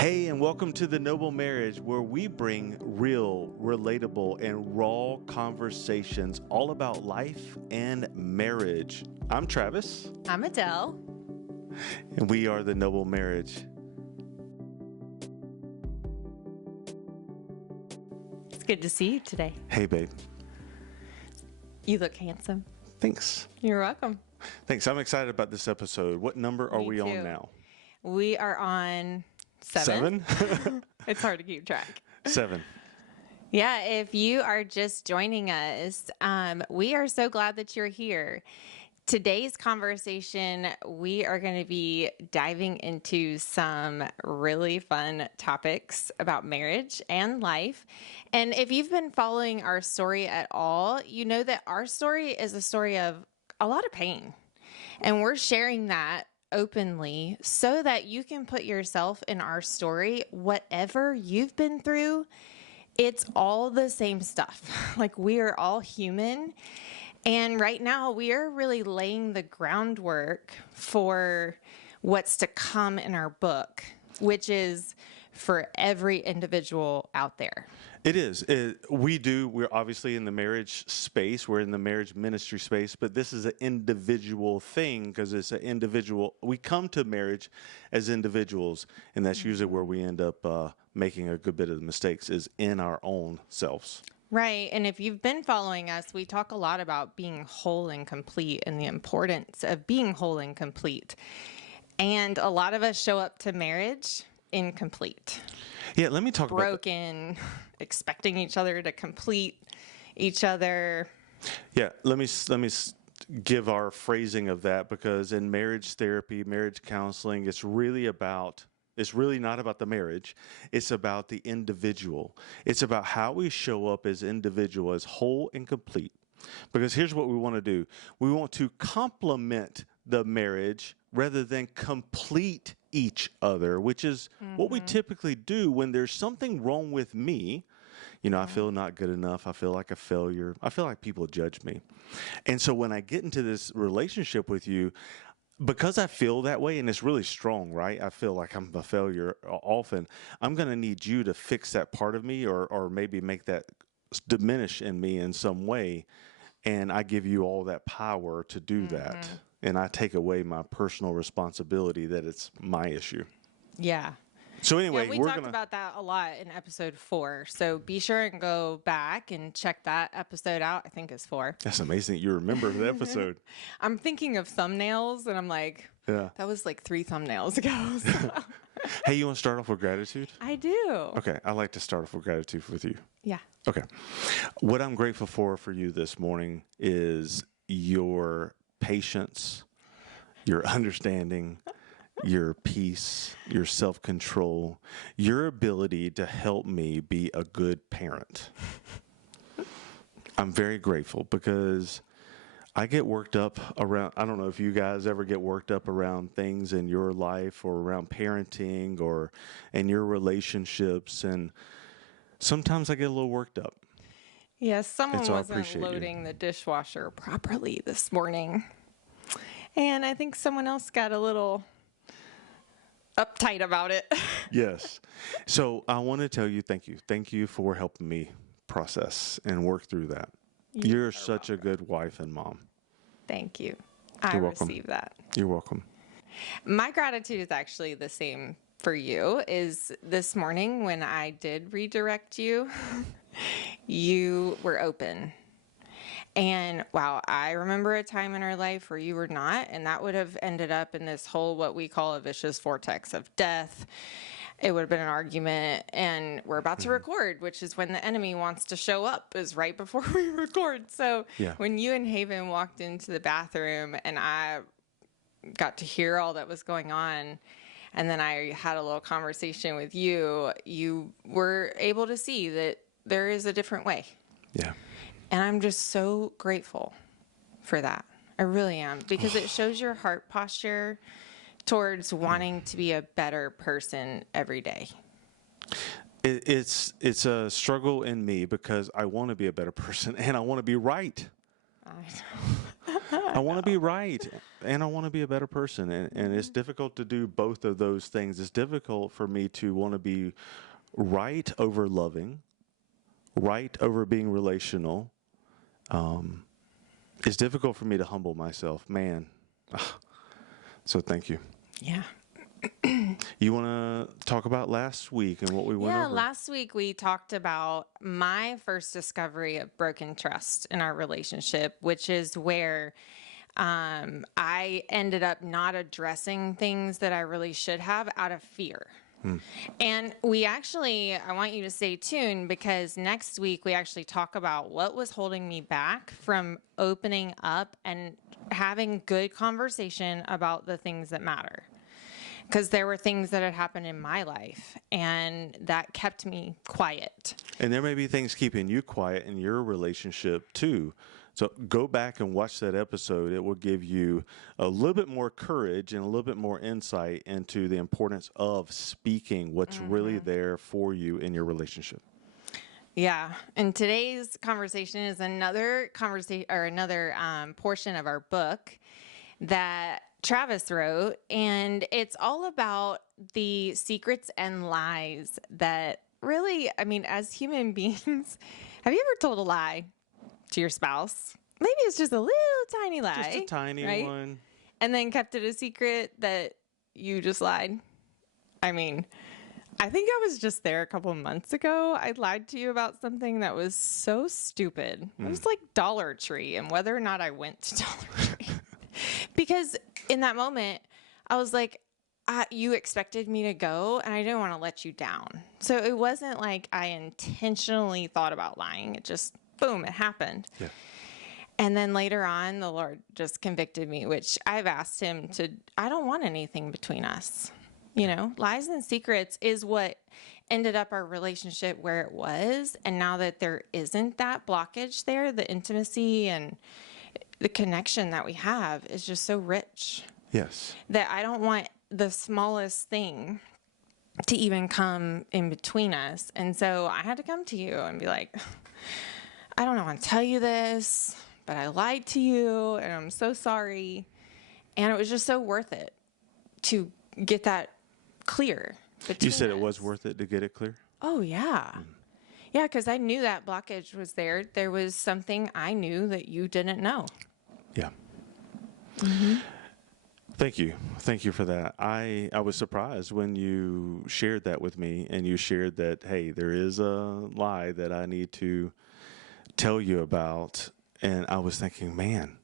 Hey, and welcome to The Noble Marriage, where we bring real, relatable, and raw conversations all about life and marriage. I'm Travis. I'm Adelle. And we are The Noble Marriage. It's good to see you today. Hey, babe. You look handsome. Thanks. You're welcome. Thanks. I'm excited about this episode. What number are we on now? We are on 7. It's hard to keep track. 7. Yeah, if you are just joining us, we are so glad that you're here. Today's conversation, we are going to be diving into some really fun topics about marriage and life. And if you've been following our story at all, you know that our story is a story of a lot of pain. And we're sharing that openly so that you can put yourself in our story. Whatever you've been through, it's all the same stuff. Like, we are all human. And right now we are really laying the groundwork for what's to come in our book, which is for every individual out there. It is. We're obviously in the marriage space. We're in the marriage ministry space, but this is an individual thing because it's an individual. We come to marriage as individuals, and that's usually where we end up making a good bit of the mistakes is in our own selves. Right. And if you've been following us, we talk a lot about being whole and complete and the importance of being whole and complete. And a lot of us show up to marriage incomplete. Yeah, let me talk broken, expecting each other to complete each other. Yeah, let me give our phrasing of that, because in marriage therapy, marriage counseling, it's really not about the marriage. It's about the individual. It's about how we show up as individual, as whole and complete. Because here's what we want to do. We want to complement the marriage rather than complete each other, which is what we typically do when there's something wrong with me. You know, I feel not good enough. I feel like a failure. I feel like people judge me. And so when I get into this relationship with you, because I feel that way, and it's really strong, right? I feel like I'm a failure often. I'm going to need you to fix that part of me or maybe make that diminish in me in some way. And I give you all that power to do that. And I take away my personal responsibility that it's my issue. Yeah. So anyway, we talked about that a lot in episode 4. So be sure and go back and check that episode out. I think it's 4. That's amazing that you remember the episode. I'm thinking of thumbnails, and I'm like, that was like 3 thumbnails ago. So. Hey, you want to start off with gratitude? I do. Okay, I like to start off with gratitude with you. Yeah. Okay. What I'm grateful for you this morning is your patience, your understanding, your peace, your self-control, your ability to help me be a good parent. I'm very grateful because I get worked up around, I don't know if you guys ever get worked up around things in your life or around parenting or in your relationships. And sometimes I get a little worked up. Yes, someone wasn't loading the dishwasher properly this morning. And I think someone else got a little uptight about it. Yes. So I want to tell you, thank you. Thank you for helping me process and work through that. You're such a good wife and mom. Thank you. I receive that. You're welcome. My gratitude is actually the same for you. Is this morning when I did redirect you, you were open. And wow, I remember a time in our life where you were not, and that would have ended up in this whole, what we call a vicious vortex of death. It would have been an argument, and we're about to record, which is when the enemy wants to show up, is right before we record. So when you and Haven walked into the bathroom and I got to hear all that was going on, and then I had a little conversation with you, you were able to see that there is a different way. Yeah. And I'm just so grateful for that. I really am, because it shows your heart posture towards wanting to be a better person every day. It's a struggle in me because I want to be a better person and I want to be right. I know. I want to be right, and I want to be a better person. And it's difficult to do both of those things. It's difficult for me to want to be right over loving, right over being relational. It's difficult for me to humble myself, man. So thank you. Yeah. You want to talk about last week and what we went over? Yeah, last week we talked about my first discovery of broken trust in our relationship, which is where I ended up not addressing things that I really should have out of fear. And I want you to stay tuned because next week we actually talk about what was holding me back from opening up and having good conversation about the things that matter. Because there were things that had happened in my life, and that kept me quiet. And there may be things keeping you quiet in your relationship too. So go back and watch that episode. It will give you a little bit more courage and a little bit more insight into the importance of speaking what's really there for you in your relationship. Yeah. And today's conversation is another portion of our book that Travis wrote, and it's all about the secrets and lies that really, as human beings, have you ever told a lie to your spouse? Maybe it's just a little tiny lie. Just a tiny one. And then kept it a secret that you just lied. I think I was just there a couple of months ago. I lied to you about something that was so stupid. It was like Dollar Tree and whether or not I went to Dollar Tree. Because in that moment, I was like, you expected me to go and I didn't want to let you down. So it wasn't like I intentionally thought about lying. It just, boom, it happened. Yeah. And then later on, the Lord just convicted me, which I've asked him to, I don't want anything between us. Lies and secrets is what ended up our relationship where it was. And now that there isn't that blockage there, the intimacy and the connection that we have is just so rich. Yes. That I don't want the smallest thing to even come in between us. And so I had to come to you and be like, I don't want to tell you this, but I lied to you and I'm so sorry. And it was just so worth it to get that clear. You said it was worth it to get it clear? Oh, yeah. Yeah, because I knew that blockage was there. There was something I knew that you didn't know. Yeah. Thank you. Thank you for that. I was surprised when you shared that with me and you shared that, hey, there is a lie that I need to tell you about. And I was thinking, man,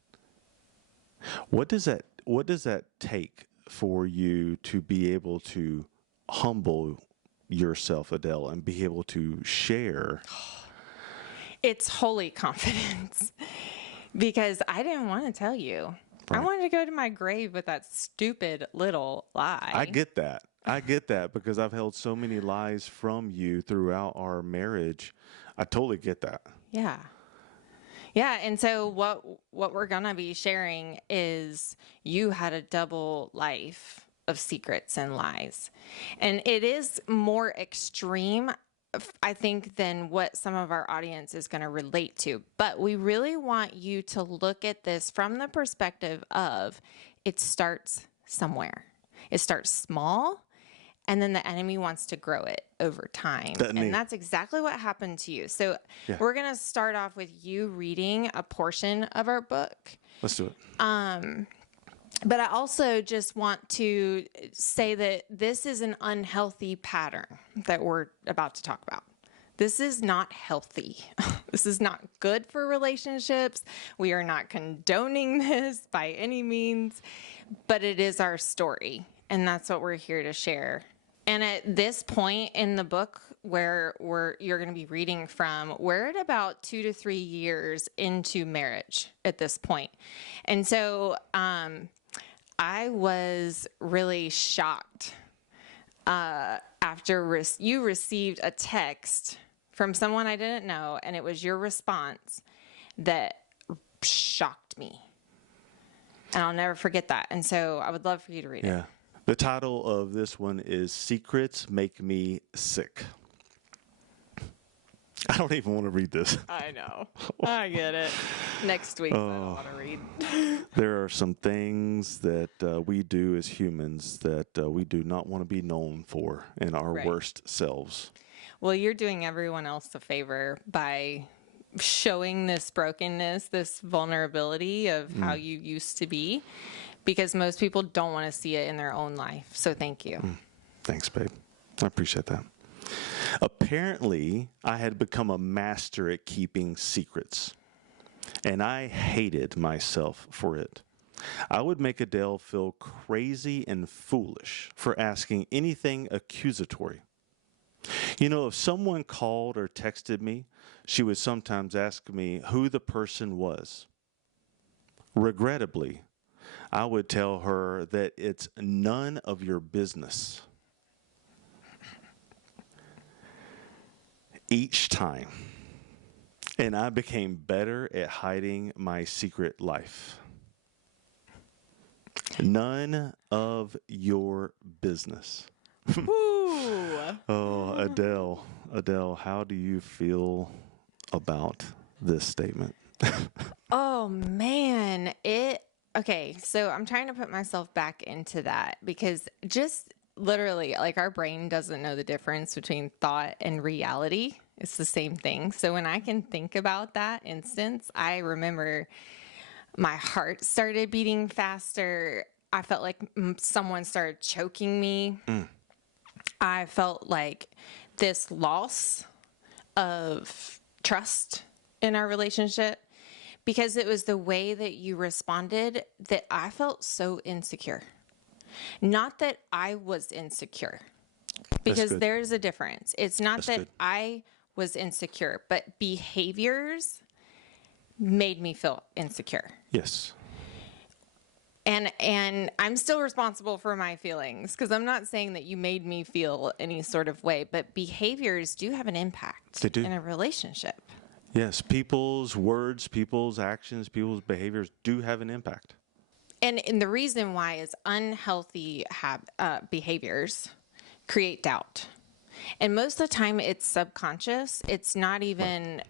what does that take for you to be able to humble yourself, Adelle, and be able to share? It's holy confidence because I didn't want to tell you. Right. I wanted to go to my grave with that stupid little lie. I get that because I've held so many lies from you throughout our marriage. I totally get that. Yeah. Yeah, and so what we're going to be sharing is you had a double life of secrets and lies. And it is more extreme, I think, than what some of our audience is going to relate to. But we really want you to look at this from the perspective of it starts somewhere. It starts small, and then the enemy wants to grow it over time. And that's exactly what happened to you. So we're going to start off with you reading a portion of our book. Let's do it. But I also just want to say that this is an unhealthy pattern that we're about to talk about. This is not healthy. This is not good for relationships. We are not condoning this by any means, but it is our story. And that's what we're here to share. And at this point in the book where you're going to be reading from, we're at about 2 to 3 years into marriage at this point. And so I was really shocked after you received a text from someone I didn't know, and it was your response that shocked me. And I'll never forget that. And so I would love for you to read it. The title of this one is Secrets Make Me Sick. I don't even want to read this. I know. I get it. Next week, I don't want to read. There are some things that we do as humans that we do not want to be known for in our Right. worst selves. Well, you're doing everyone else a favor by showing this brokenness, this vulnerability of how you used to be, because most people don't want to see it in their own life. So thank you. Thanks, babe. I appreciate that. Apparently, I had become a master at keeping secrets, and I hated myself for it. I would make Adele feel crazy and foolish for asking anything accusatory. You know, if someone called or texted me, she would sometimes ask me who the person was. Regrettably, I would tell her that it's none of your business. Each time. And I became better at hiding my secret life. None of your business. Woo! Oh, Adele, how do you feel about this statement? Oh man, okay, so I'm trying to put myself back into that because just literally like our brain doesn't know the difference between thought and reality. It's the same thing. So when I can think about that instance, I remember my heart started beating faster. I felt like someone started choking me. I felt like this loss of trust in our relationship because it was the way that you responded that I felt so insecure. Not that I was insecure, because good. there's a difference. It's not That's that good. I was insecure, but behaviors made me feel insecure. Yes. And I'm still responsible for my feelings because I'm not saying that you made me feel any sort of way, but behaviors do have an impact They do. in a relationship. Yes, people's words, people's actions, people's behaviors do have an impact. And the reason why is unhealthy behaviors create doubt. And most of the time it's subconscious. It's not even,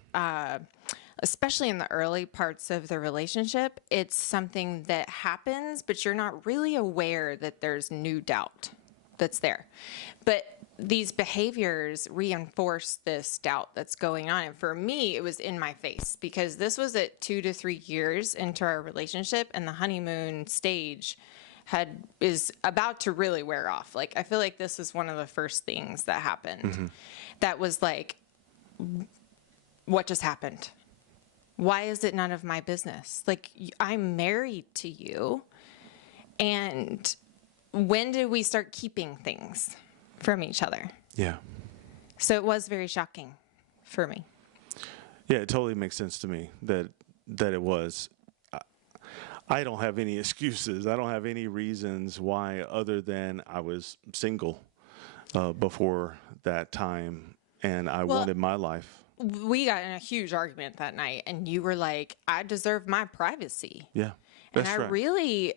especially in the early parts of the relationship, it's something that happens, but you're not really aware that there's new doubt that's there. But these behaviors reinforce this doubt that's going on. And for me, it was in my face because this was at 2 to 3 years into our relationship, and the honeymoon stage is about to really wear off. Like, I feel like this is one of the first things that happened that was like, what just happened? Why is it none of my business? Like, I'm married to you. And when did we start keeping things from each other? Yeah. So it was very shocking for me. Yeah, it totally makes sense to me that it was. I don't have any excuses. I don't have any reasons why other than I was single before that time, and I wanted my life. We got in a huge argument that night, and you were like, I deserve my privacy. Yeah, And that's right.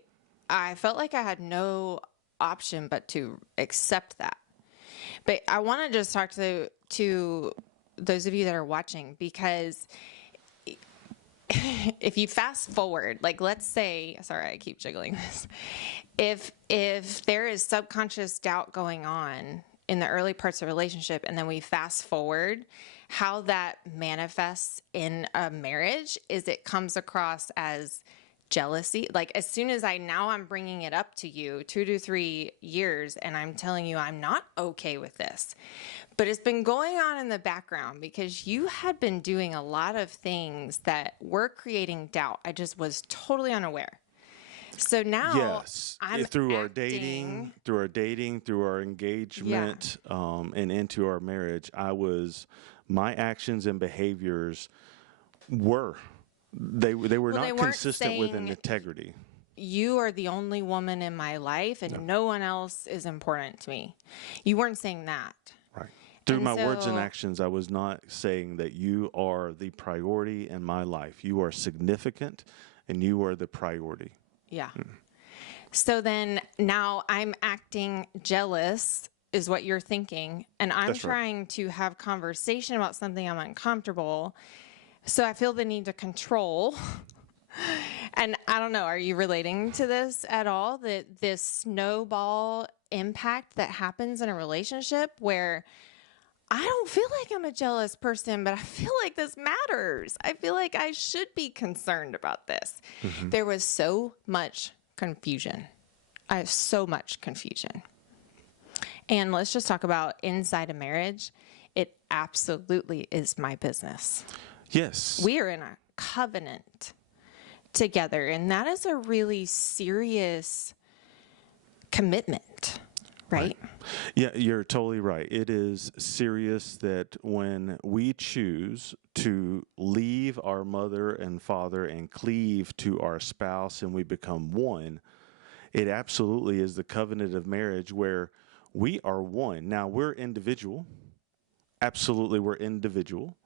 I felt like I had no option but to accept that. But I want to just talk to those of you that are watching, because if you fast forward, like, let's say, sorry, I keep jiggling this. If there is subconscious doubt going on in the early parts of a relationship, and then we fast forward, how that manifests in a marriage is it comes across as jealousy. Like, as soon as I'm bringing it up to you 2 to 3 years, and I'm telling you I'm not okay with this, but it's been going on in the background because you had been doing a lot of things that were creating doubt. I just was totally unaware. So now, Yes, I'm through our acting. dating, through our engagement, and into our marriage, my actions and behaviors were they were not they weren't consistent with an saying, integrity. You are the only woman in my life, and no one else is important to me. You weren't saying that. Right. Through And my words and so- actions, I was not saying that you are the priority in my life. You are significant, and you are the priority. Yeah. So then now I'm acting jealous is what you're thinking, and I'm That's right. trying to have conversation about something I'm uncomfortable. So I feel the need to control. And I don't know, are you relating to this at all? That this snowball impact that happens in a relationship where I don't feel like I'm a jealous person, but I feel like this matters. I feel like I should be concerned about this. There was so much confusion. I have so much confusion. And let's just talk about inside a marriage. It absolutely is my business. Yes. We are in a covenant together, and that is a really serious commitment, right? Yeah, you're totally right. It is serious that when we choose to leave our mother and father and cleave to our spouse and we become one, it absolutely is the covenant of marriage where we are one. Now, we're individual. Absolutely, we're individual.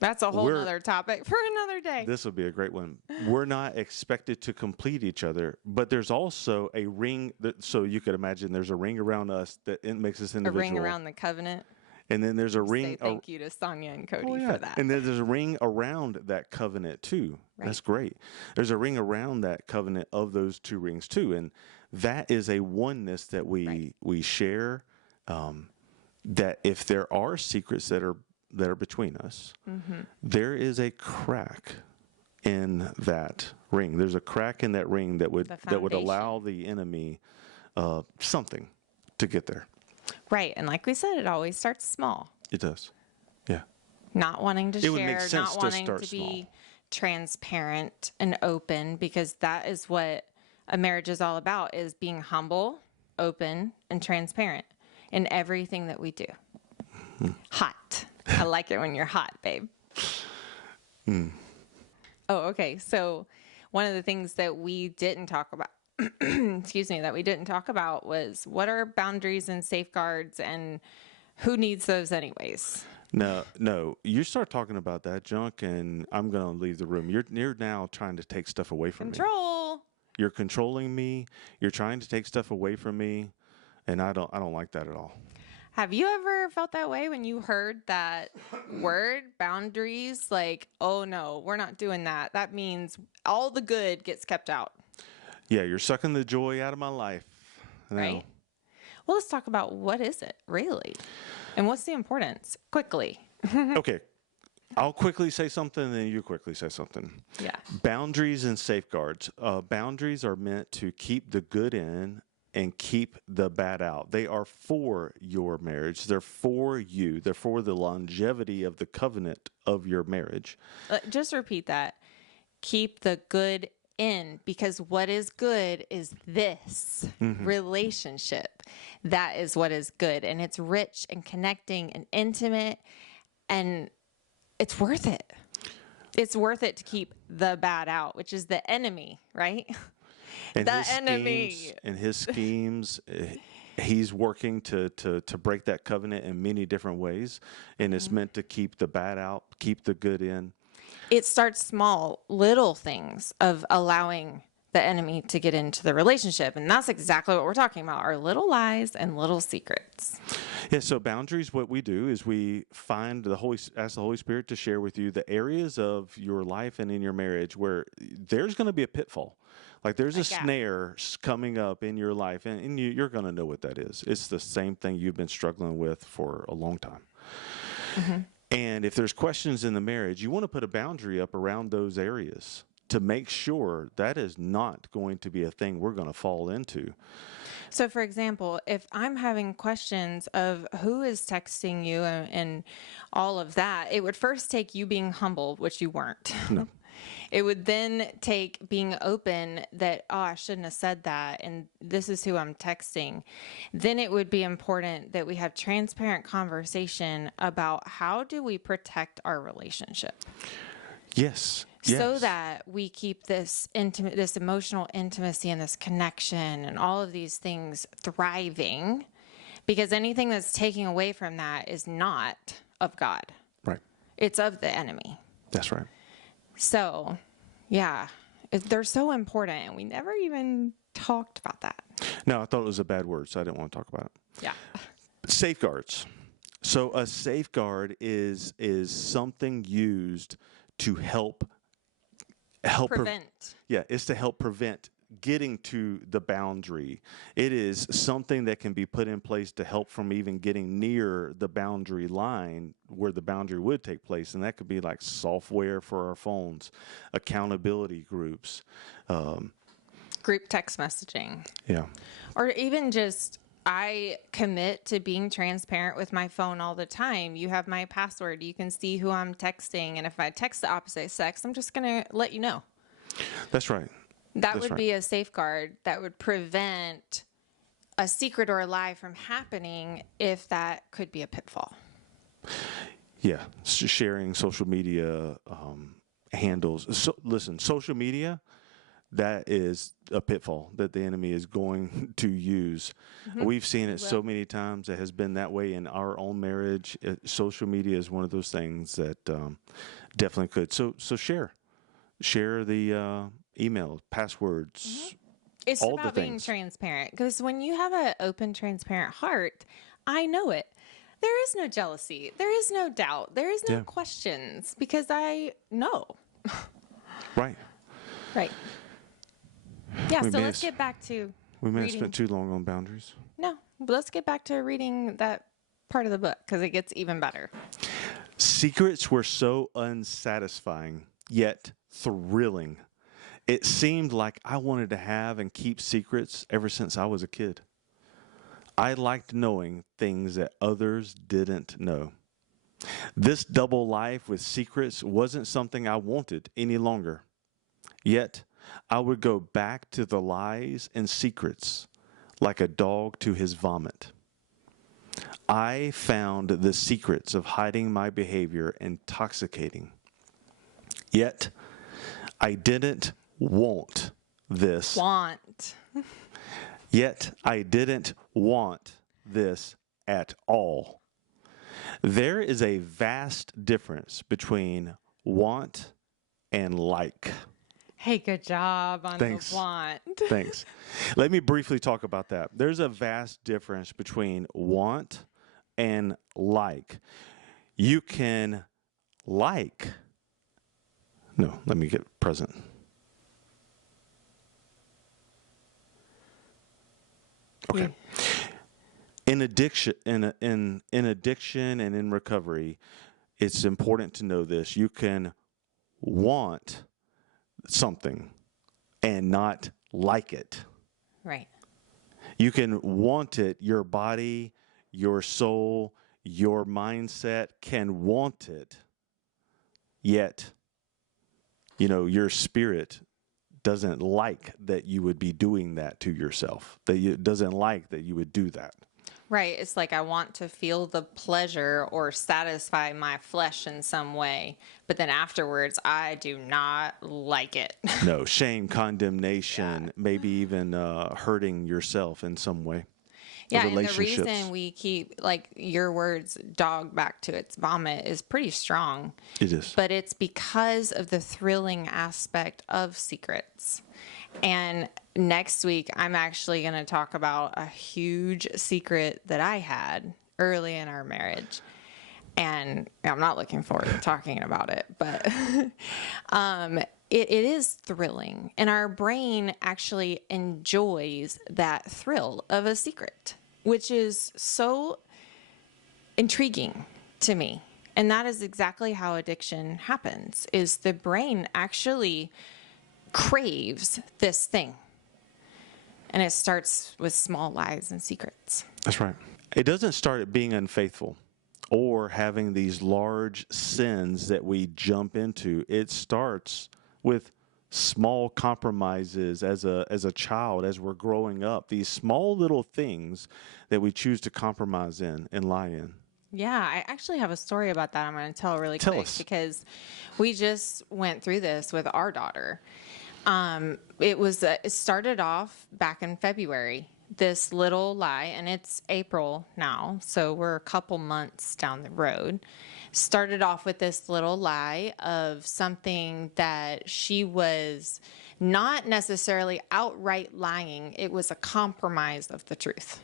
That's a whole other topic for another day. This will be a great one. We're not expected to complete each other, but there's also a ring. So you could imagine there's a ring around us that it makes us A individual. ring around the covenant. And then there's a ring. Say thank you to Sonia and Cody for that. And then there's a ring around that covenant too. Right. That's great. There's a ring around that covenant of those two rings too. And that is a oneness that we share. That if there are secrets that are between us, there is a crack in that ring. There's a crack in that ring that would allow the enemy something to get there. Right. And like we said, it always starts small. It does. Yeah. Not wanting to It would make share, sense not to wanting start to be small. transparent and open, because that is what a marriage is all about, is being humble, open, and transparent in everything that we do. Hot. I like it when you're hot, babe. Oh, okay. So one of the things that we didn't talk about, that we didn't talk about was what are boundaries and safeguards, and who needs those anyways? No. You start talking about that junk, and I'm going to leave the room. You're now trying to take stuff away from me. Control. You're controlling me. You're trying to take stuff away from me, and I don't like that at all. Have you ever felt that way when you heard that word, boundaries? Like, oh no, we're not doing that. That means all the good gets kept out. Yeah, you're sucking the joy out of my life. No. Right? Well, let's talk about what is it really? And what's the importance? Quickly. Okay. I'll quickly say something, and then you quickly say something. Yeah. Boundaries and safeguards. Boundaries are meant to keep the good in and keep the bad out. They are for your marriage. They're for you. They're for the longevity of the covenant of your marriage. Just repeat that. Keep the good in, because what is good is this relationship. That is what is good. And it's rich and connecting and intimate, and it's worth it. It's worth it to keep the bad out, which is the enemy, right? And the enemy. His schemes, he's working to break that covenant in many different ways. And it's meant to keep the bad out, keep the good in. It starts small, little things of allowing the enemy to get into the relationship. And that's exactly what we're talking about, our little lies and little secrets. Yeah, so boundaries, what we do is we find ask the Holy Spirit to share with you the areas of your life and in your marriage where there's going to be a pitfall. Like there's a snare coming up in your life, and you're going to know what that is. It's the same thing you've been struggling with for a long time. And if there's questions in the marriage, you want to put a boundary up around those areas to make sure that is not going to be a thing we're going to fall into. So, for example, if I'm having questions of who is texting you and all of that, it would first take you being humble, which you weren't. No. It would then take being open that, oh, I shouldn't have said that, and this is who I'm texting. Then it would be important that we have transparent conversation about how do we protect our relationship. Yes. So that we keep this emotional intimacy and this connection and all of these things thriving, because anything that's taking away from that is not of God. Right. It's of the enemy. That's right. So, yeah, they're so important, and we never even talked about that. No, I thought it was a bad word, so I didn't want to talk about it. Yeah. Safeguards. So a safeguard is something used to help Prevent. yeah, it's to help prevent getting to the boundary. It is something that can be put in place to help from even getting near the boundary line where the boundary would take place. And that could be like software for our phones, accountability groups. Group text messaging. Yeah. Or even just, I commit to being transparent with my phone all the time. You have my password. You can see who I'm texting. And if I text the opposite sex, I'm just going to let you know. That's right. That That's would right. be a safeguard that would prevent a secret or a lie from happening if that could be a pitfall. Yeah. Sharing social media handles. So, listen, social media, that is a pitfall that the enemy is going to use. We've seen it so many times. It has been that way in our own marriage. Social media is one of those things that definitely could. So share the email, passwords, It's all the about being things. transparent, because when you have an open, transparent heart, I know it. There is no jealousy. There is no doubt. There is no Yeah. questions, because I know. Right. Right. Yeah, We so may let's have- get back to We may have reading. spent too long on boundaries. No, but let's get back to reading that part of the book, because it gets even better. Secrets were so unsatisfying, yet thrilling. It seemed like I wanted to have and keep secrets ever since I was a kid. I liked knowing things that others didn't know. This double life with secrets wasn't something I wanted any longer. Yet, I would go back to the lies and secrets like a dog to his vomit. I found the secrets of hiding my behavior intoxicating. Yet, I didn't want this. Yet, I didn't want this at all. There is a vast difference between want and like. Hey, good job on Thanks. the want. Thanks. Let me briefly talk about that. There's a vast difference between want and like. You can like. No, let me get present. Okay. In addiction, in addiction and in recovery, it's important to know this. You can want something and not like it. Right. You can want it. Your body, your soul, your mindset can want it. Yet, your spirit doesn't like that you would be doing that to yourself. It doesn't like that you would do that. Right. It's like I want to feel the pleasure or satisfy my flesh in some way, but then afterwards, I do not like it. No, shame, condemnation, maybe even hurting yourself in some way. Yeah, and the reason we keep, like your words, dog back to its vomit is pretty strong. It is. But it's because of the thrilling aspect of secrets. And next week, I'm actually going to talk about a huge secret that I had early in our marriage. And I'm not looking forward to talking about it, but it is thrilling. And our brain actually enjoys that thrill of a secret, which is so intriguing to me. And that is exactly how addiction happens, is the brain actually craves this thing. And it starts with small lies and secrets. That's right. It doesn't start at being unfaithful or having these large sins that we jump into. It starts with small compromises as a child, as we're growing up, these small little things that we choose to compromise in and lie in. Yeah, I actually have a story about that I'm going to tell really Tell quick us. because we just went through this with our daughter. It started off back in February, this little lie, and it's April now, so we're a couple months down the road. Started off with this little lie of something that she was not necessarily outright lying. It was a compromise of the truth.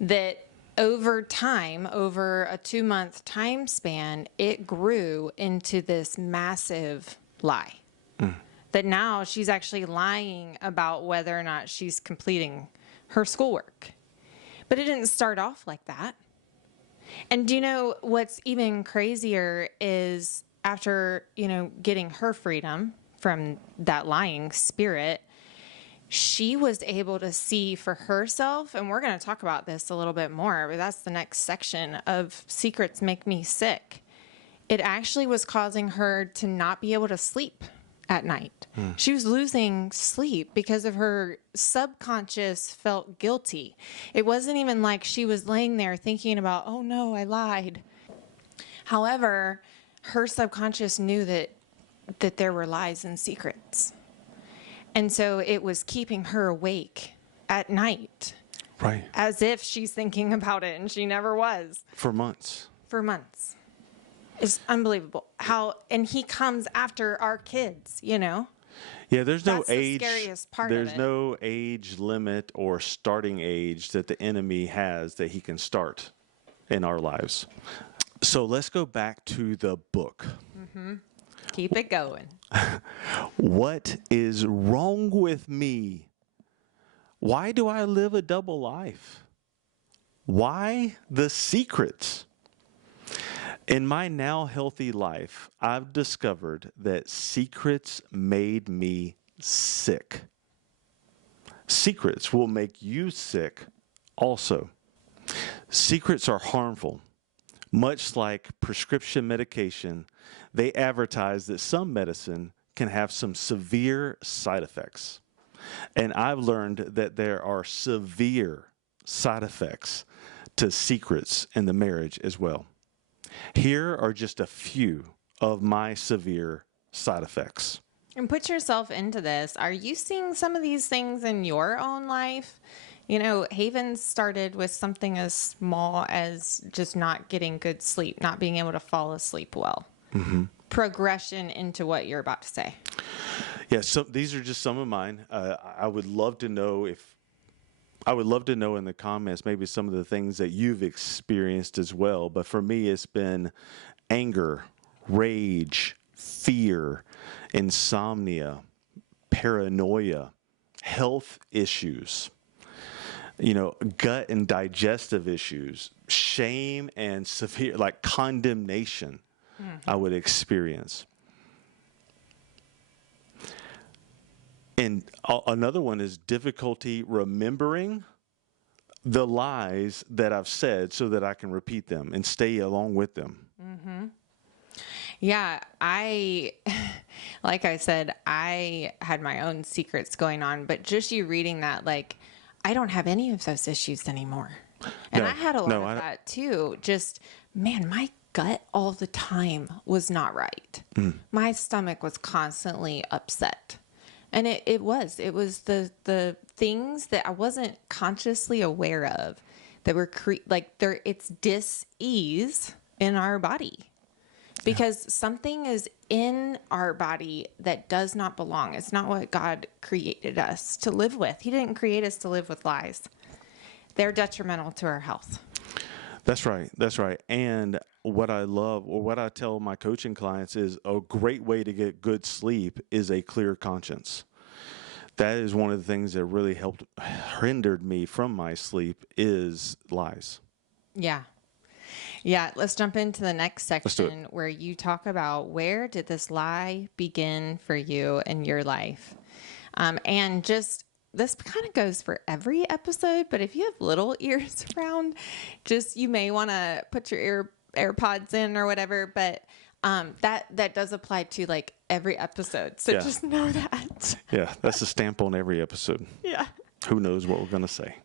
that over time, over a 2-month time span, it grew into this massive lie. That now she's actually lying about whether or not she's completing her schoolwork. But it didn't start off like that. And do you know what's even crazier is after, getting her freedom from that lying spirit, she was able to see for herself, and we're going to talk about this a little bit more, but that's the next section of Secrets Make Me Sick. It actually was causing her to not be able to sleep at night. She was losing sleep because of her subconscious felt guilty. It wasn't even like she was laying there thinking about, oh no, I lied. However, her subconscious knew that there were lies and secrets. And so it was keeping her awake at night. Right. As if she's thinking about it, and she never was. For months. For months. It's unbelievable and he comes after our kids, Yeah, there's no That's age. the scariest part of There's it. no age limit or starting age that the enemy has that he can start in our lives. So let's go back to the book. Keep it going. What is wrong with me? Why do I live a double life? Why the secrets? In my now healthy life, I've discovered that secrets made me sick. Secrets will make you sick also. Secrets are harmful. Much like prescription medication, they advertise that some medicine can have some severe side effects. And I've learned that there are severe side effects to secrets in the marriage as well. Here are just a few of my severe side effects. And put yourself into this. Are you seeing some of these things in your own life? Haven started with something as small as just not getting good sleep, not being able to fall asleep well. Progression into what you're about to say. Yeah, so these are just some of mine. I would love to know in the comments maybe some of the things that you've experienced as well. But for me, it's been anger, rage, fear, insomnia, paranoia, health issues, gut and digestive issues, shame and severe, like condemnation, I would experience. And another one is difficulty remembering the lies that I've said so that I can repeat them and stay along with them. Yeah, like I said, I had my own secrets going on, but just you reading that, I don't have any of those issues anymore. And No, I had a lot no, of that too. Just, man, my gut all the time was not right. My stomach was constantly upset. And it was the things that I wasn't consciously aware of that were it's dis-ease in our body. Because something is in our body that does not belong. It's not what God created us to live with. He didn't create us to live with lies. They're detrimental to our health. That's right. That's right. And what I love, or what I tell my coaching clients, is a great way to get good sleep is a clear conscience. That is one of the things that really hindered me from my sleep is lies. Yeah. Yeah. Let's jump into the next do it. section where you talk about where did this lie begin for you in your life? And just this kind of goes for every episode, but if you have little ears around, you may want to put your AirPods in or whatever, but that does apply to every episode. So just know that. Yeah, that's a stamp on every episode. Yeah. Who knows what we're going to say.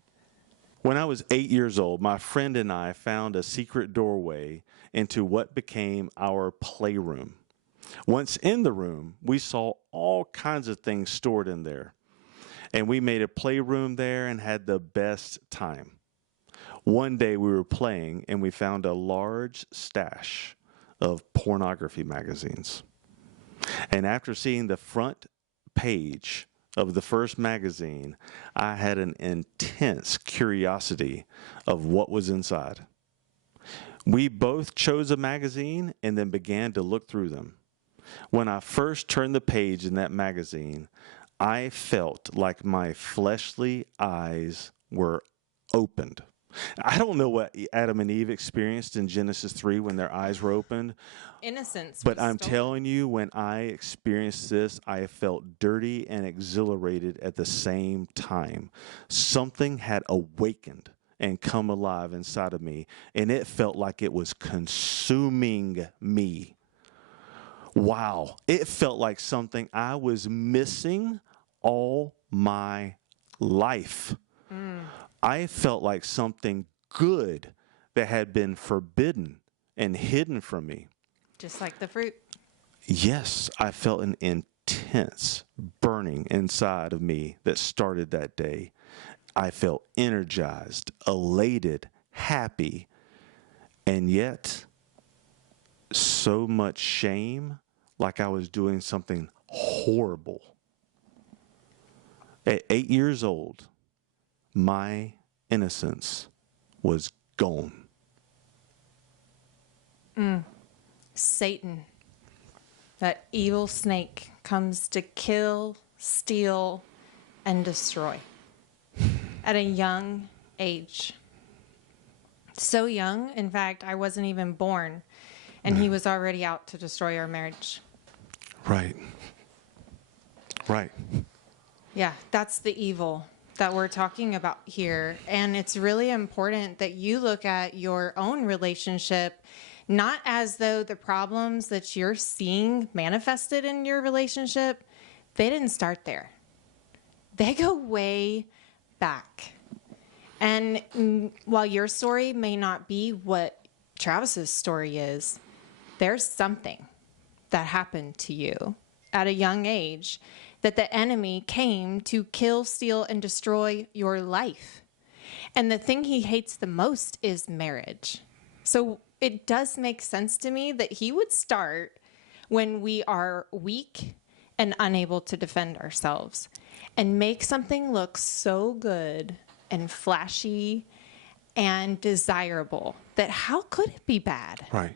When I was 8 years old, my friend and I found a secret doorway into what became our playroom. Once in the room, we saw all kinds of things stored in there. And we made a playroom there and had the best time. One day we were playing and we found a large stash of pornography magazines. And after seeing the front page of the first magazine, I had an intense curiosity of what was inside. We both chose a magazine and then began to look through them. When I first turned the page in that magazine, I felt like my fleshly eyes were opened. I don't know what Adam and Eve experienced in Genesis 3 when their eyes were opened. Innocence. But I'm telling you, when I experienced this, I felt dirty and exhilarated at the same time. Something had awakened and come alive inside of me, and it felt like it was consuming me. Wow. It felt like something I was missing all my life. I felt like something good that had been forbidden and hidden from me. Just like the fruit. Yes, I felt an intense burning inside of me that started that day. I felt energized, elated, happy, and yet so much shame, like I was doing something horrible. At 8 years old, my innocence was gone. Satan, that evil snake, comes to kill, steal, and destroy at a young age. So young, in fact, I wasn't even born, and he was already out to destroy our marriage. Right. Right. Yeah, that's the evil that we're talking about here. And it's really important that you look at your own relationship, not as though the problems that you're seeing manifested in your relationship, they didn't start there. They go way back. And while your story may not be what Travis's story is, there's something that happened to you at a young age that the enemy came to kill, steal, and destroy your life. And the thing he hates the most is marriage. So it does make sense to me that he would start when we are weak and unable to defend ourselves and make something look so good and flashy and desirable that how could it be bad? Right.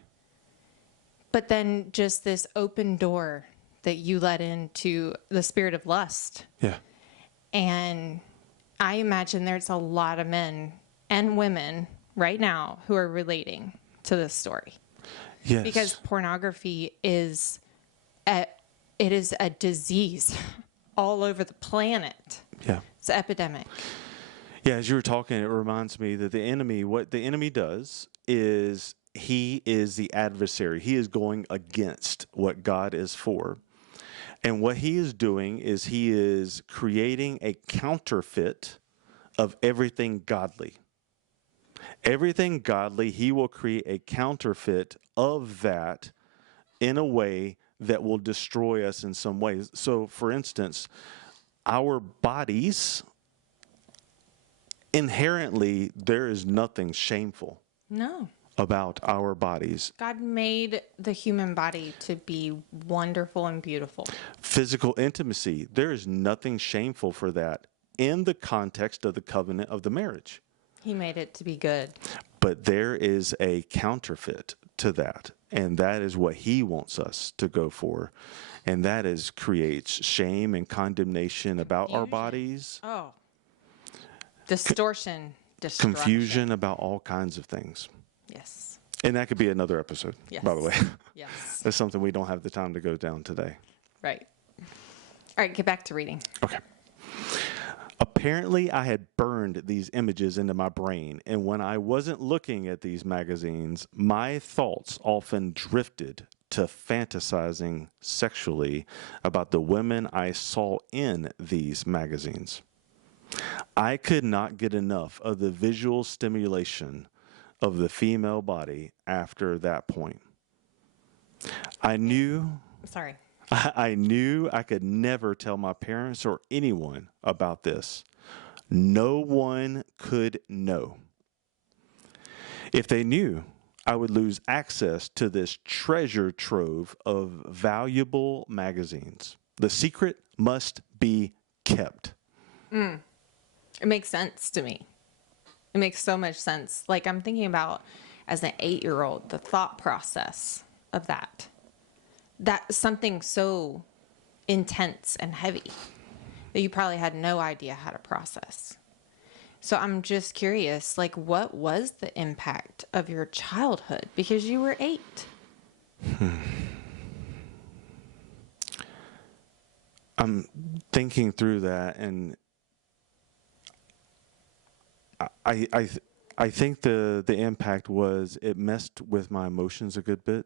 But then just this open door that you let into the spirit of lust. Yeah. And I imagine there's a lot of men and women right now who are relating to this story. Yes. Because pornography is it is a disease all over the planet. Yeah. It's an epidemic. Yeah, as you were talking, it reminds me that what the enemy does is he is the adversary. He is going against what God is for. And what he is doing is he is creating a counterfeit of everything godly. Everything godly, he will create a counterfeit of that in a way that will destroy us in some ways. So, for instance, our bodies, inherently, there is nothing shameful No. about our bodies. God made the human body to be wonderful and beautiful. Physical intimacy, there is nothing shameful for that in the context of the covenant of the marriage. He made it to be good. But there is a counterfeit to that, and that is what he wants us to go for. And that creates shame and condemnation about our bodies. Oh. Distortion. Destruction. Confusion about all kinds of things. Yes. And that could be another episode, by the way. Yes. That's something we don't have the time to go down today. Right. All right, get back to reading. Okay. Apparently, I had burned these images into my brain, and when I wasn't looking at these magazines, my thoughts often drifted to fantasizing sexually about the women I saw in these magazines. I could not get enough of the visual stimulation of the female body after that point. I knew I could never tell my parents or anyone about this. No one could know. If they knew, I would lose access to this treasure trove of valuable magazines. The secret must be kept. It makes sense to me. It makes so much sense. Like, I'm thinking about, as an 8-year-old, the thought process of that. That's something so intense and heavy that you probably had no idea how to process. So I'm just curious, like, what was the impact of your childhood? Because you were 8. I'm thinking through that, and I think the impact was it messed with my emotions a good bit.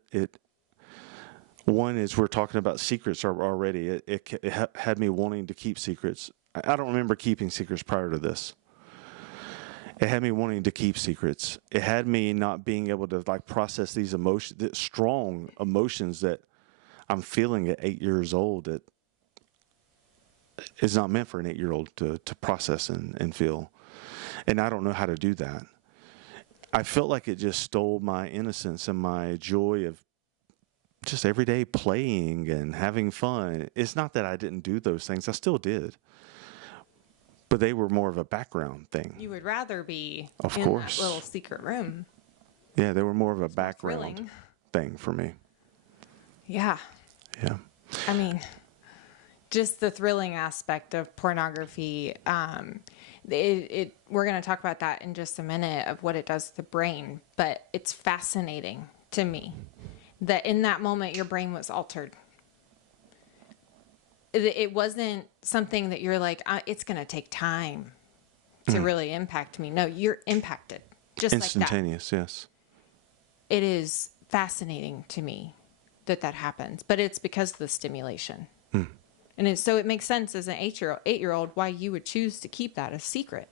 One is we're talking about secrets already. It had me wanting to keep secrets. I don't remember keeping secrets prior to this. It had me wanting to keep secrets. It had me not being able to like process these emotions, the strong emotions that I'm feeling at 8 years old. That is not meant for an 8-year-old to process and feel. And I don't know how to do that. I felt like it just stole my innocence and my joy of just every day playing and having fun. It's not that I didn't do those things. I still did. But they were more of a background thing. You would rather be Of in course. that little secret room. Yeah, they were more of a background thrilling. thing for me. Yeah. Yeah. I mean, just the thrilling aspect of pornography. We're going to talk about that in just a minute, of what it does to the brain. But it's fascinating to me that in that moment, your brain was altered. It wasn't something that you're like, it's going to take time to really impact me. No, you're impacted just like that. Instantaneous, yes. It is fascinating to me that happens, but it's because of the stimulation. And so it makes sense as an 8-year-old why you would choose to keep that a secret.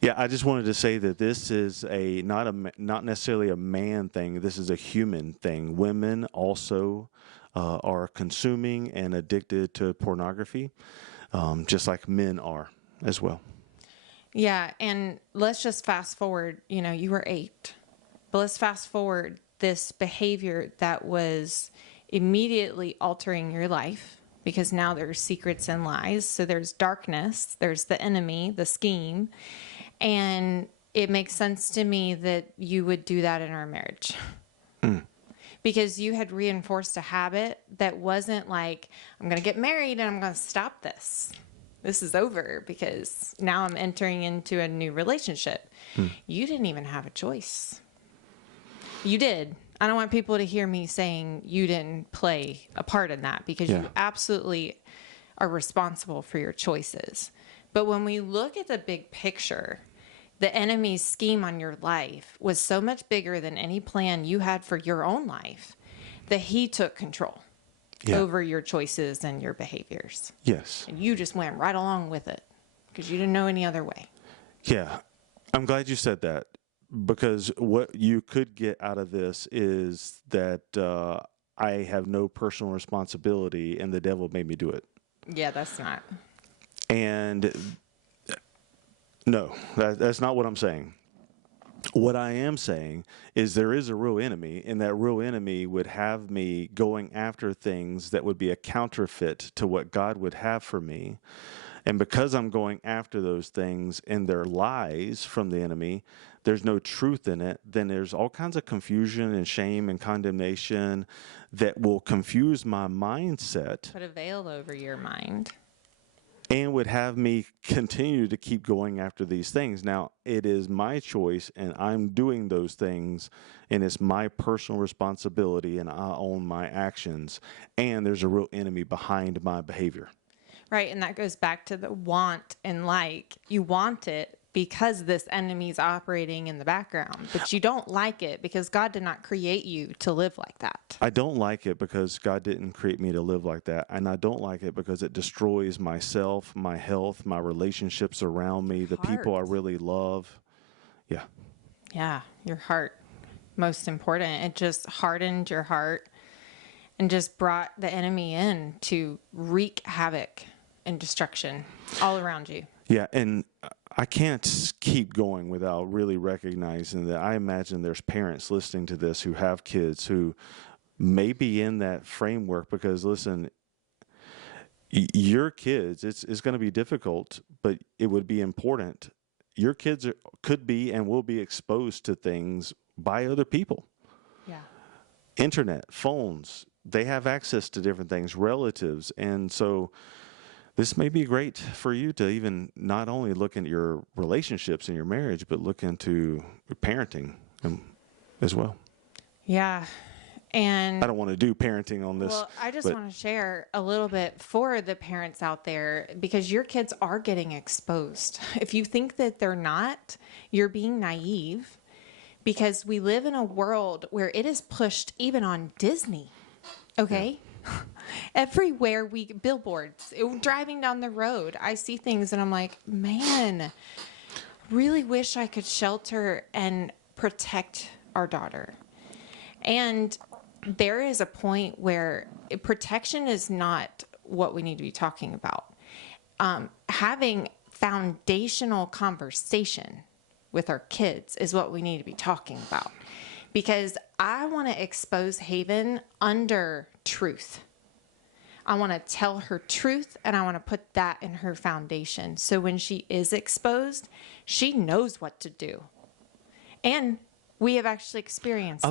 Yeah, I just wanted to say that this is not necessarily a man thing. This is a human thing. Women also are consuming and addicted to pornography, just like men are as well. Yeah, and let's just fast forward. You were 8, but let's fast forward this behavior that was immediately altering your life, because now there's secrets and lies. So there's darkness, there's the enemy, the scheme. And it makes sense to me that you would do that in our marriage. Because you had reinforced a habit that wasn't like, I'm going to get married and I'm going to stop this. This is over because now I'm entering into a new relationship. You didn't even have a choice. You did. I don't want people to hear me saying you didn't play a part in that, because you absolutely are responsible for your choices. But when we look at the big picture, the enemy's scheme on your life was so much bigger than any plan you had for your own life that he took control over your choices and your behaviors. Yes. And you just went right along with it because you didn't know any other way. Yeah. I'm glad you said that, because what you could get out of this is that I have no personal responsibility and the devil made me do it. Yeah, that's not. And no, that's not what I'm saying. What I am saying is there is a real enemy, and that real enemy would have me going after things that would be a counterfeit to what God would have for me. And because I'm going after those things and they're lies from the enemy, there's no truth in it, then there's all kinds of confusion and shame and condemnation that will confuse my mindset. Put a veil over your mind. And would have me continue to keep going after these things. Now, it is my choice, and I'm doing those things, and it's my personal responsibility, and I own my actions. And there's a real enemy behind my behavior. Right, and that goes back to the want and like. You want it because this enemy's operating in the background, but you don't like it because God did not create you to live like that. I don't like it because God didn't create me to live like that, and I don't like it because it destroys myself, my health, my relationships around me, the people I really love. Yeah. Yeah, your heart, most important. It just hardened your heart and just brought the enemy in to wreak havoc and destruction all around you. Yeah, and I can't keep going without really recognizing that I imagine there's parents listening to this who have kids who may be in that framework, because listen, your kids, it's going to be difficult, but it would be important. Your kids could be and will be exposed to things by other people. Yeah. Internet, phones, they have access to different things, relatives. And so this may be great for you to even not only look into your relationships and your marriage, but look into parenting as well. Yeah. And I don't want to do parenting on this. well, I just but want to share a little bit for the parents out there because your kids are getting exposed. If you think that they're not, you're being naive because we live in a world where it is pushed even on Disney. Okay? Yeah. Everywhere billboards, driving down the road, I see things and I'm like, man, really wish I could shelter and protect our daughter. And there is a point where protection is not what we need to be talking about. Having foundational conversation with our kids is what we need to be talking about. Because I want to expose Haven under truth. I want to tell her truth and I want to put that in her foundation. So when she is exposed, she knows what to do. And we have actually experienced that.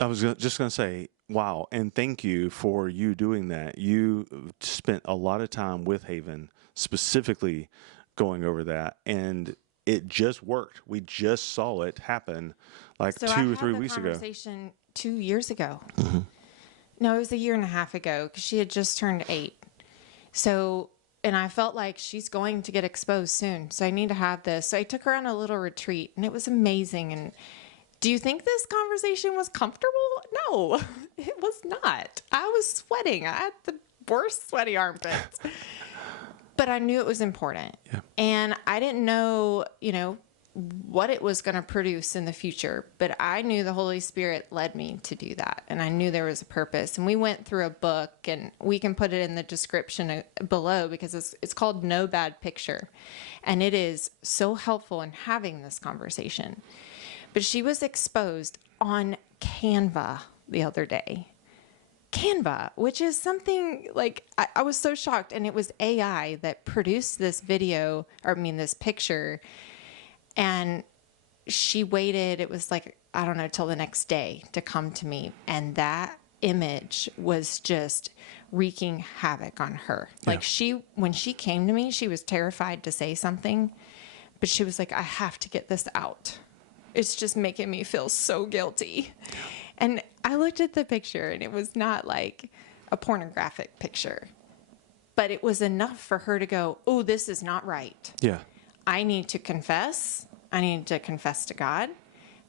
I was just gonna say, wow, and thank you for you doing that. You spent a lot of time with Haven, specifically going over that, and it just worked. We just saw it happen, like So 2 or 3 weeks ago. Conversation 2 years ago. Mm-hmm. No, it was 1.5 years ago because she had just turned 8. So, and I felt like she's going to get exposed soon. So I need to have this. So I took her on a little retreat, and it was amazing. And do you think this conversation was comfortable? No, it was not. I was sweating. I had the worst sweaty armpits. But I knew it was important. Yeah. And I didn't know, what it was going to produce in the future. But I knew the Holy Spirit led me to do that. And I knew there was a purpose. And we went through a book, and we can put it in the description below because it's called No Bad Picture. And it is so helpful in having this conversation. But she was exposed on Canva the other day. Canva, which is something like, I was so shocked. And it was AI that produced this this picture. And she waited, it was like, I don't know, till the next day to come to me. And that image was just wreaking havoc on her. Yeah. Like when she came to me, she was terrified to say something. But she was like, I have to get this out. It's just making me feel so guilty. And I looked at the picture and it was not like a pornographic picture, but it was enough for her to go, oh, this is not right. Yeah. I need to confess. I need to confess to God,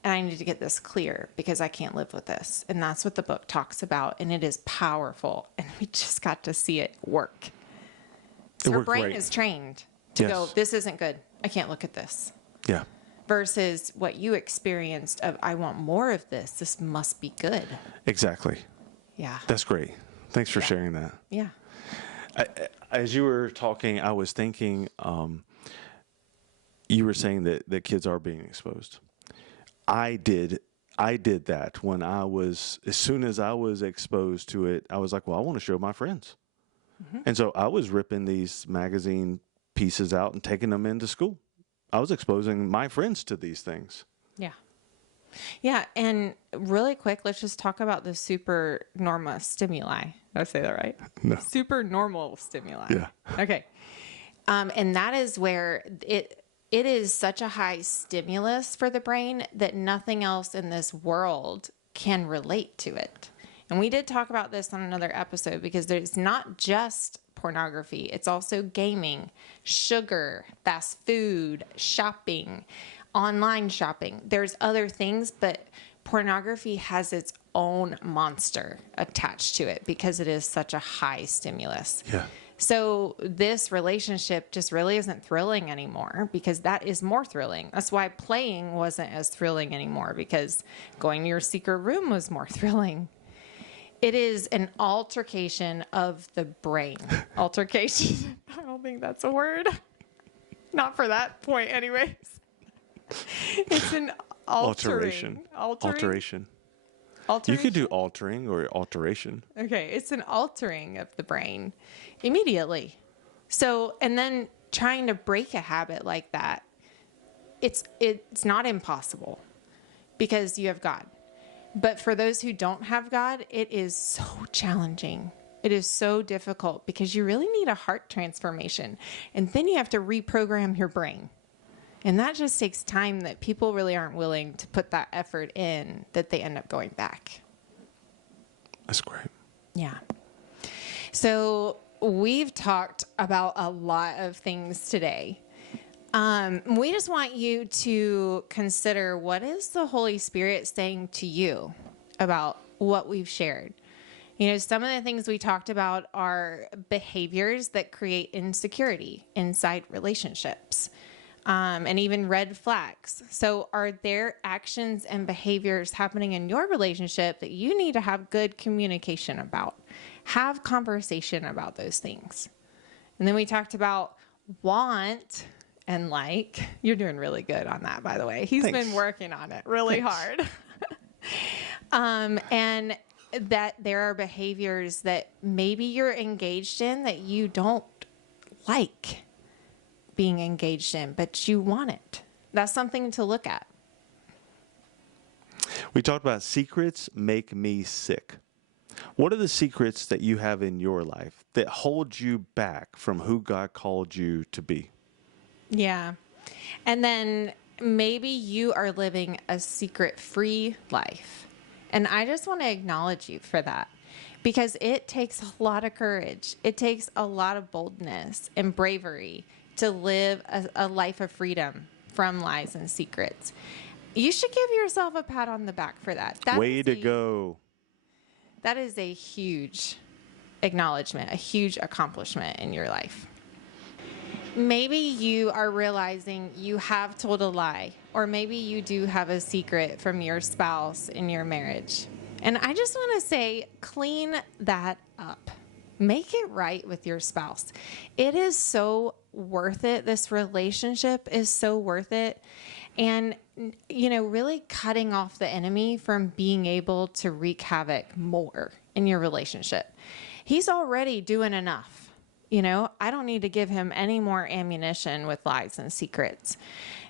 and I need to get this clear because I can't live with this. And that's what the book talks about. And it is powerful. And we just got to see it work. So her brain is trained to go, this isn't good. I can't look at this. Yeah. Versus what you experienced of, I want more of this. This must be good. Exactly. Yeah. That's great. Thanks for sharing that. Yeah. As you were talking, I was thinking, you were saying that kids are being exposed. I did that when as soon as I was exposed to it, I was like, well, I want to show my friends. Mm-hmm. And so I was ripping these magazine pieces out and taking them into school. I was exposing my friends to these things. Yeah. Yeah. And really quick, let's just talk about the super norma stimuli. Did I say that right? No. Super normal stimuli. Yeah. Okay. And that is where it is such a high stimulus for the brain that nothing else in this world can relate to it. And we did talk about this on another episode because there's not just pornography. It's also gaming, sugar, fast food, shopping, online shopping. There's other things, but pornography has its own monster attached to it because it is such a high stimulus. Yeah. So this relationship just really isn't thrilling anymore because that is more thrilling. That's why playing wasn't as thrilling anymore because going to your secret room was more thrilling. It is an altercation of the brain. Altercation. I don't think that's a word. Not for that point anyways. It's an alteration. You could do altering or alteration. Okay, it's an altering of the brain immediately. So, and then trying to break a habit like that, it's not impossible because you have God. But for those who don't have God, it is so challenging. It is so difficult because you really need a heart transformation. And then you have to reprogram your brain. And that just takes time that people really aren't willing to put that effort in, that they end up going back. That's great. Yeah. So we've talked about a lot of things today. We just want you to consider, what is the Holy Spirit saying to you about what we've shared? You know, some of the things we talked about are behaviors that create insecurity inside relationships. And even red flags. So are there actions and behaviors happening in your relationship that you need to have good communication about? Have conversation about those things. And then we talked about want and like. You're doing really good on that, by the way. He's Thanks. been working on it really hard. And that there are behaviors that maybe you're engaged in that you don't like being engaged in, but you want it. That's something to look at. We talked about secrets make me sick. What are the secrets that you have in your life that hold you back from who God called you to be? Yeah. And then maybe you are living a secret-free life. And I just want to acknowledge you for that, because it takes a lot of courage. It takes a lot of boldness and bravery to live a life of freedom from lies and secrets. You should give yourself a pat on the back for that. Way to go. That is a huge acknowledgement, a huge accomplishment in your life. Maybe you are realizing you have told a lie, or maybe you do have a secret from your spouse in your marriage. And I just want to say, clean that up. Make it right with your spouse. It is so worth it. This relationship is so worth it. And, you know, really cutting off the enemy from being able to wreak havoc more in your relationship. He's already doing enough. You know, I don't need to give him any more ammunition with lies and secrets.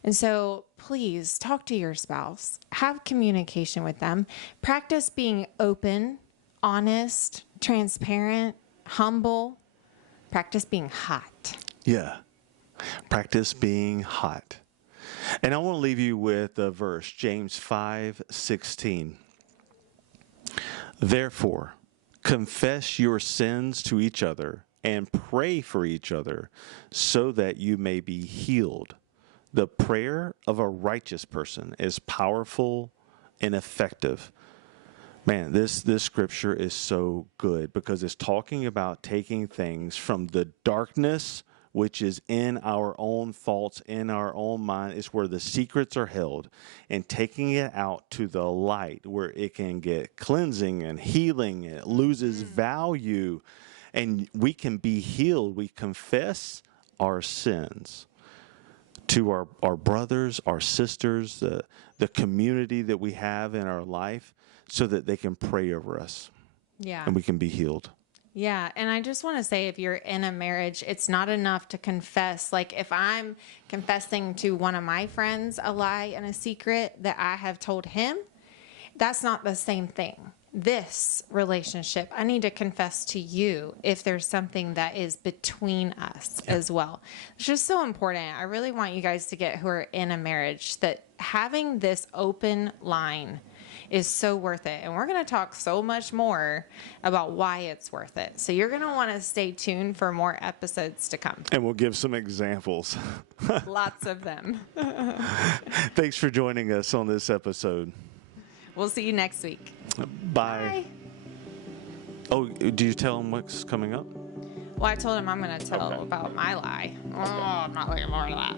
And so please talk to your spouse, have communication with them, practice being open, honest, transparent, humble, practice being hot. Yeah. Practice being hot. And I want to leave you with a verse, James 5:16. Therefore, confess your sins to each other and pray for each other so that you may be healed. The prayer of a righteous person is powerful and effective. Man, this scripture is so good because it's talking about taking things from the darkness, which is in our own thoughts, in our own mind. It's where the secrets are held, and taking it out to the light where it can get cleansing and healing, and it loses value, and we can be healed. We confess our sins to our brothers, our sisters, the community that we have in our life, so that they can pray over us. Yeah. And we can be healed. Yeah. And I just want to say, if you're in a marriage, it's not enough to confess. Like, if I'm confessing to one of my friends a lie and a secret that I have told him, that's not the same thing. This relationship, I need to confess to you if there's something that is between us as well. It's just so important. I really want you guys to get, who are in a marriage, that having this open line is so worth it. And we're going to talk so much more about why it's worth it. So you're going to want to stay tuned for more episodes to come. And we'll give some examples. Lots of them. Thanks for joining us on this episode. We'll see you next week. Bye. Oh, do you tell them what's coming up? Well, I told him I'm going to tell about my lie. Oh, I'm not looking forward to that.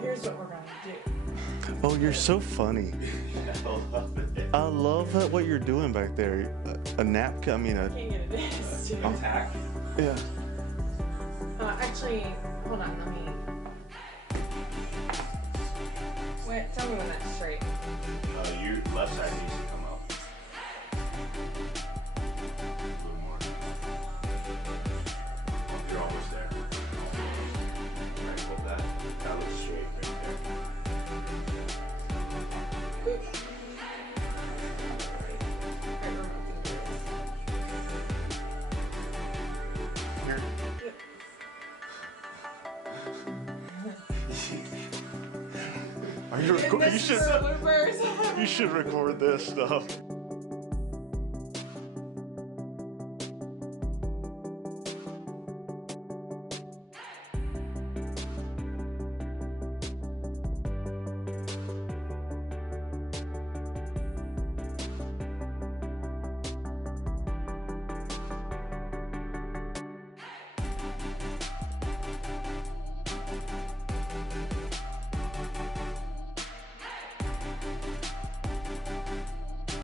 Here's what we're going to do. Oh, you're so funny. I love what you're doing back there. A napkin, Can't get it. yeah. Actually, actually, hold on, let me. Wait, tell me when that's straight. Your left side needs to come up. A little more. You're almost there. All right, hold that. That looks straight right there. Oops. Here. Are you recording? You should record this stuff.